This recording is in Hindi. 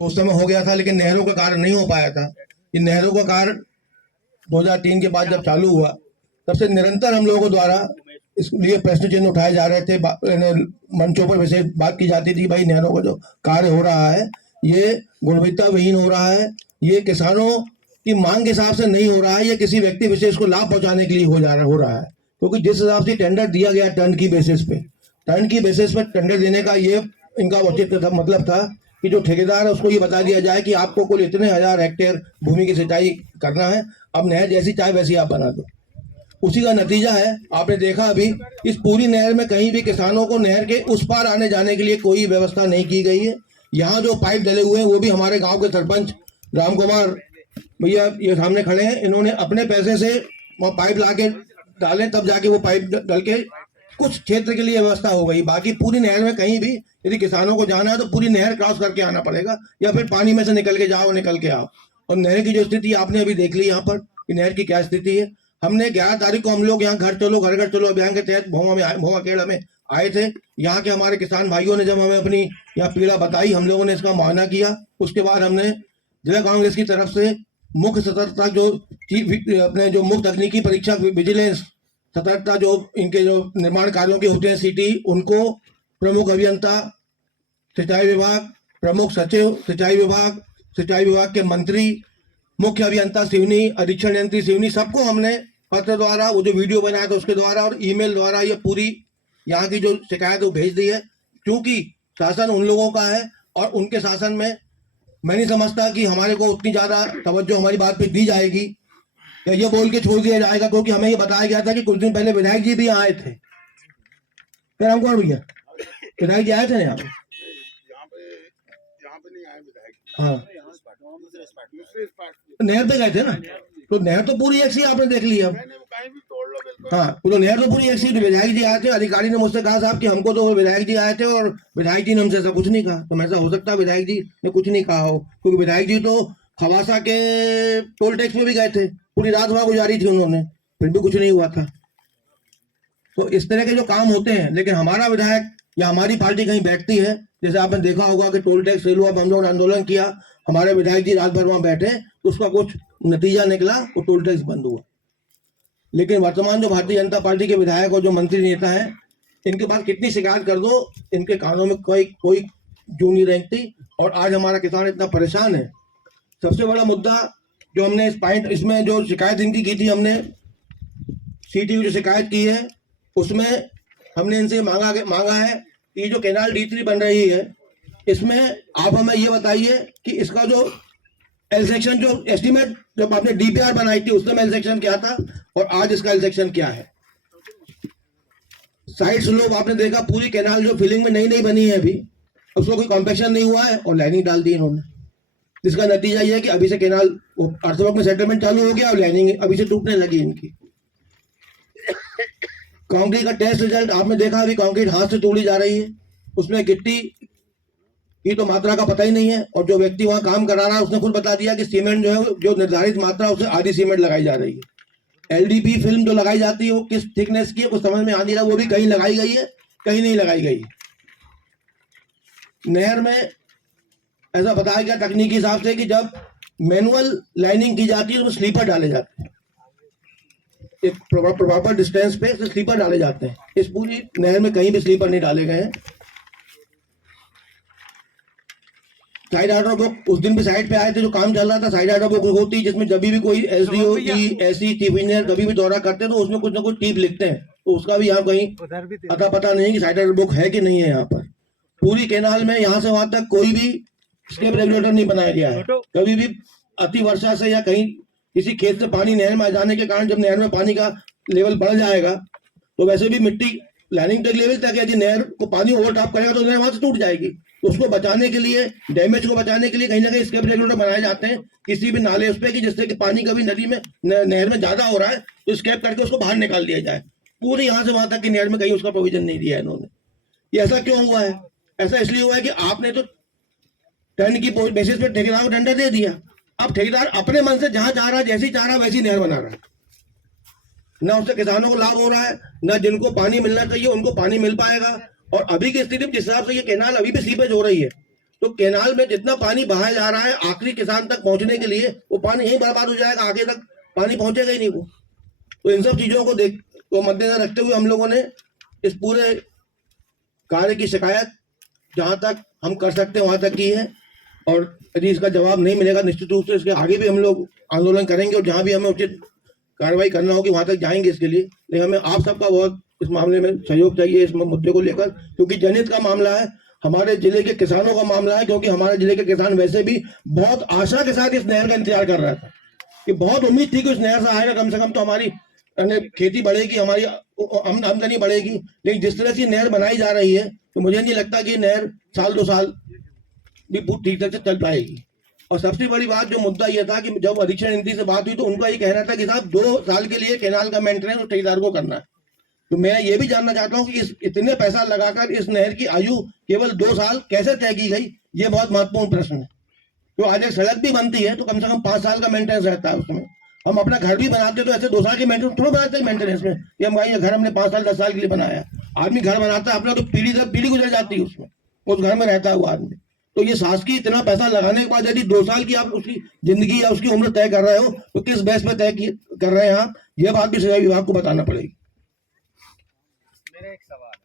तो उस समय हो गया था, लेकिन नहरों का कार्य नहीं हो पाया था। ये नहरों का कार्य 2003 के बाद जब चालू हुआ, तब से निरंतर हम लोगों द्वारा इस लिए प्रश्न चिन्ह उठाए जा रहे थे, मंचों पर विशेष बात की जाती थी, भाई नहरों का जो कार्य हो रहा है ये गुणवत्ता विहीन हो रहा है, ये किसानों की मांग के हिसाब से नहीं हो रहा है, ये किसी व्यक्ति विशेष को लाभ पहुंचाने के लिए हो रहा है। क्योंकि जिस हिसाब से टेंडर दिया गया टर्न की बेसिस पे टेंडर देने का ये इनका उचित मतलब था कि जो ठेकेदार है उसको ये बता दिया जाए कि आपको कुल इतने 1000 हेक्टेयर भूमि की सिंचाई करना है, अब नहर जैसी चाहे वैसी आप बना दो। उसी का नतीजा है, आपने देखा अभी इस पूरी नहर में कहीं भी किसानों को नहर के उस पार आने जाने के लिए कोई व्यवस्था नहीं की गई है। यहाँ जो पाइप डले हुए हैं वो भी हमारे गांव के सरपंच राम कुमार भैया ये सामने खड़े हैं, इन्होंने अपने पैसे से वो पाइप ला के डाले, तब जाके वो पाइप डल के कुछ क्षेत्र के लिए व्यवस्था हो गई। बाकी पूरी नहर में कहीं भी यदि किसानों को जाना है तो पूरी नहर क्रॉस करके आना पड़ेगा, या फिर पानी में से निकल के जाओ, निकल के आओ। और नहर की जो स्थिति आपने अभी देख ली यहाँ पर, नहर की क्या स्थिति है। हमने 11 तारीख को हम लोग यहाँ घर घर चलो अभियान के तहत भोमा खेड़ा में आए थे। यहाँ के हमारे किसान भाइयों ने जब हमें अपनी यहाँ पीड़ा बताई, हम लोगों ने इसका मुआयना किया। उसके बाद हमने जिला कांग्रेस की तरफ से मुख्य सतर्कता जो अपने जो मुख्य तकनीकी परीक्षा विजिलेंस सतर्कता जो इनके जो निर्माण कार्यों के होते हैं सिटी, उनको प्रमुख अभियंता सिंचाई विभाग, प्रमुख सचिव सिंचाई विभाग के मंत्री, मुख्य अभियंता सिवनी, अधीक्षण यंत्री सिवनी, सबको हमने पत्र द्वारा वो जो वीडियो बनाया था उसके द्वारा और ईमेल द्वारा ये पूरी यहाँ की जो शिकायत वो भेज दी है। क्योंकि शासन उन लोगों का है और उनके शासन में मैं नहीं समझता कि हमारे को उतनी ज्यादा तवज्जो हमारी बात पे दी जाएगी या ये बोल के छोड़ दिया जाएगा। क्योंकि हमें ये बताया गया था कि कुछ दिन पहले विधायक जी भी यहाँ आए थे। फिर हम कौन भैया विधायक जी आए थे यहाँ पे नहीं आए विधायक, हाँ नहर पे गए थे ना, तो नहर तो पूरी एक सी आपने देख लिया। हाँ तो नहर तो पूरी एक सी, विधायक जी आए थे, अधिकारी ने मुझसे कहा साहब कि हमको तो विधायक जी आए थे और विधायक जी ने हमसे ऐसा कुछ नहीं कहा। तो ऐसा हो सकता है विधायक जी ने कुछ नहीं कहा हो, क्योंकि विधायक जी तो खवासा के टोल टैक्स में भी गए थे, पूरी रात वहां गुजारी थी उन्होंने, फिर भी कुछ नहीं हुआ था। तो इस तरह के जो काम होते हैं, लेकिन हमारा विधायक या हमारी पार्टी कहीं बैठती है, जैसे आपने देखा होगा कि टोल टैक्स रेलू अब हम लोगों ने आंदोलन किया, हमारे विधायक जी रात भर वहां बैठे, तो उसका कुछ नतीजा निकला, वो टोल टैक्स बंद हुआ। लेकिन वर्तमान जो भारतीय जनता पार्टी के विधायक और जो मंत्री नेता हैं, इनके पास कितनी शिकायत कर दो, इनके कानों में कोई जू नहीं रहती। और आज हमारा किसान इतना परेशान है। सबसे बड़ा मुद्दा जो हमने इसमें जो शिकायत इनकी की थी, हमने सीटी जो शिकायत की है उसमें हमने इनसे मांगा है कि जो कैनाल D3 बन रही है, इसमें आप हमें ये बताइए कि इसका जो एल सेक्शन जो एस्टीमेट जब आपने DPR बनाई थी उसमें एल सेक्शन क्या था और आज इसका एल सेक्शन क्या है। साइड स्लोप आपने देखा, पूरी कैनाल जो फिलिंग में नई बनी है अभी, उसको कोई कॉम्पेक्शन नहीं हुआ है और लाइनिंग डाल दी इन्होंने, जिसका नतीजा ये है कि अभी से कैनाल अर्थवर्क में सेटलमेंट चालू हो गया और लाइनिंग अभी से टूटने लगी इनकी। कंक्रीट का टेस्ट रिजल्ट आपने देखा, अभी कंक्रीट हाथ से तोड़ी जा रही है, उसमें गिट्टी की तो मात्रा का पता ही नहीं है। और जो व्यक्ति वहां काम करा रहा है उसने खुद बता दिया कि सीमेंट जो है जो निर्धारित मात्रा उससे आधी सीमेंट लगाई जा रही है। LDP फिल्म जो लगाई जाती है वो किस थिकनेस की है कुछ समझ में आ नहीं रहा, वो भी कहीं लगाई गई है कहीं नहीं लगाई गई। नहर में ऐसा बताया गया तकनीकी हिसाब से कि जब मैनुअल लाइनिंग की जाती है तो स्लीपर डाले जाते हैं, एक प्रॉपर डिस्टेंस पे स्लीपर डाले जाते हैं। इस पूरी नहर में कहीं भी स्लीपर नहीं डाले गए हैं। साइड ऑर्डर बुक उस दिन भी साइड पे आए थे, जो काम चल रहा था साइड ऑर्डर बुक होती, जिसमें जब भी कोई SDO SC चीफ इंजीनियर कभी भी दौरा करते हैं तो उसमें कुछ ना कुछ टिप लिखते हैं, तो उसका भी यहाँ कहीं पता नहीं कि साइड ऑर्डर बुक है कि नहीं है। यहाँ पर पूरी कैनाल में यहाँ से वहां तक कोई भी स्टेप रेगुलेटर नहीं बनाया गया है। कभी भी अति वर्षा से या कहीं किसी खेत से पानी नहर में आ जाने के कारण जब नहर में पानी का लेवल बढ़ जाएगा तो वैसे भी मिट्टी लाइनिंग तक लेवल तक यदि नहर को पानी ओवरटॉप करेगा तो नहर वहां से टूट जाएगी। तो उसको बचाने के लिए, डैमेज को बचाने के लिए कहीं ना कहीं स्केप रेगुलेटर बनाए जाते हैं किसी भी नाले उस पर, कि जिससे कि पानी कभी नदी में नहर में ज्यादा हो रहा है तो स्केप करके उसको बाहर निकाल दिया जाए। पूरी यहाँ से वहां तक की नहर में कहीं उसका प्रोविजन नहीं दिया है इन्होंने। ये ऐसा क्यों हुआ है? ऐसा इसलिए हुआ है कि आपने तो टर्न की बेसिस पे ठेकेदार को टेंडर दे दिया। अब ठेकेदार अपने मन से जहां चाह रहा है, जैसी चाह रहा है वैसी नहर बना रहा है। ना उससे किसानों को लाभ हो रहा है, ना जिनको पानी मिलना चाहिए उनको पानी मिल पाएगा। और अभी की स्थिति में जिस हिसाब से ये कैनाल अभी भी सीपेज हो रही है, तो कैनाल में जितना पानी बहाया जा रहा है आखिरी किसान तक पहुंचने के लिए, वो पानी यहीं बर्बाद हो जाएगा, आगे तक पानी पहुंचेगा ही नहीं वो। तो इन सब चीजों को मद्देनजर रखते हुए हम लोगों ने इस पूरे कार्य की शिकायत जहां तक हम कर सकते हैं वहां तक की है, और यदि इसका जवाब नहीं मिलेगा निश्चित रूप से इसके आगे भी हम लोग आंदोलन करेंगे, और जहां भी हमें उचित कार्रवाई करना होगी वहां तक जाएंगे इसके लिए। लेकिन हमें आप सबका बहुत इस मामले में सहयोग चाहिए इस मुद्दे को लेकर, क्योंकि जनहित का मामला है, हमारे जिले के किसानों का मामला है, क्योंकि हमारे जिले के किसान वैसे भी बहुत आशा के साथ इस नहर का इंतजार कर रहा था, कि बहुत उम्मीद थी कि उस नहर से आएगा, कम से कम तो हमारी खेती बढ़ेगी, हमारी आमदनी बढ़ेगी। लेकिन जिस तरह से नहर बनाई जा रही है तो मुझे नहीं लगता कि नहर साल 2 साल भी ठीक तरह से चल पाएगी। और सबसे बड़ी बात जो मुद्दा यह था कि जब अधीक्षण नीति से बात हुई तो उनका ये कहना था कि साहब 2 साल के लिए कैनाल का मेंटेनेंस ठेकेदार को करना है। तो मैं ये भी जानना चाहता हूँ कि इस इतने पैसा लगाकर इस नहर की आयु केवल 2 साल कैसे तय की गई, ये बहुत महत्वपूर्ण प्रश्न है। तो आज एक सड़क भी बनती है तो कम से कम 5 साल का मेंटेनेंस रहता है उसमें। हम अपना घर भी बनाते तो ऐसे 2 साल के मेंटेनेंस थोड़ा बनाते हैं मेंटेनेंस में, कि हम भाई घर हमने 5 साल 10 साल के लिए बनाया। आदमी घर बनाता है अपना तो पीढ़ी दर पीढ़ी गुजर जाती है उसमें, उस घर में रहता है वो आदमी। तो ये शासकीय इतना पैसा लगाने के बाद यदि 2 साल की आप उसकी जिंदगी या उसकी उम्र तय कर रहे हो तो किस बेस पे तय कर रहे हैं आप, ये बात भी सिंचाई विभाग को बताना पड़ेगी। मेरा एक सवाल